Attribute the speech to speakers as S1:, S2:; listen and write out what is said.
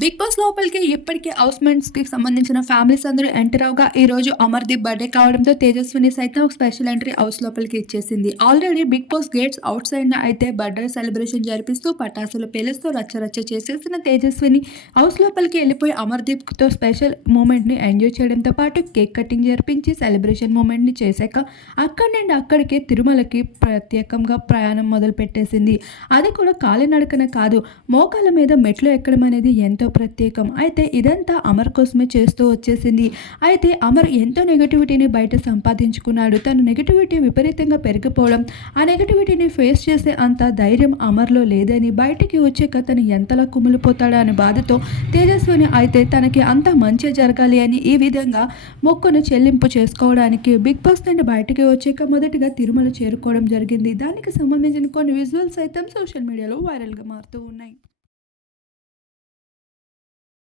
S1: Big boss లోపలికి ఇప్పటికే house మేట్స్కి సంబంధించిన ఫ్యామిలీస్ అందరూ ఎంటర్ అవగా ఈ రోజు అమర్దీప్ బర్త్డే కావడంతో తేజస్విని సైతం ఒక స్పెషల్ ఎంట్రీ హౌస్ లోపలికి ఇచ్చేసింది. Already big boss gates out side అయితే బర్త్డే సెలబ్రేషన్ జరిపిస్తూ పటాసులు పేలుస్తూ రచ్చరచ్చ చేసేసిన తేజస్విని హౌస్ లోపలికి వెళ్ళిపోయి అమర్దీప్తో స్పెషల్ మూమెంట్ని ఎంజాయ్ చేయడంతో పాటు కేక్ కటింగ్ జరిపించి సెలబ్రేషన్ మూమెంట్ని చేశాక అక్కడి నుండి అక్కడికి తిరుమలకి ప్రత్యేకంగా ప్రయాణం మొదలు పెట్టేసింది అది కూడా కాలినడకన కాదు మోకాల మీద మెట్లు ఎక్కడం అనేది ఎంతో ప్రత్యేకం. అయితే ఇదంతా అమర్ కోసమే చేస్తూ వచ్చేసింది. అయితే అమర్ ఎంతో నెగటివిటీని బయట సంపాదించుకున్నాడు. తన నెగటివిటీ విపరీతంగా పెరిగిపోవడం ఆ నెగటివిటీని ఫేస్ చేసే అంత ధైర్యం అమర్లో లేదని బయటికి వచ్చాక తను ఎంతలా కుమిలిపోతాడా అనే బాధతో తేజస్విని అయితే తనకి అంత మంచి జరగాలి అని ఈ విధంగా మొక్కును చెల్లింపు చేసుకోవడానికి బిగ్ బాస్ నుండి బయటికి వచ్చాక మొదటిగా తిరుమల చేరుకోవడం జరిగింది. దానికి సంబంధించిన కొన్ని విజువల్స్ అయితే సోషల్ మీడియాలో వైరల్గా మారుతూ ఉన్నాయి.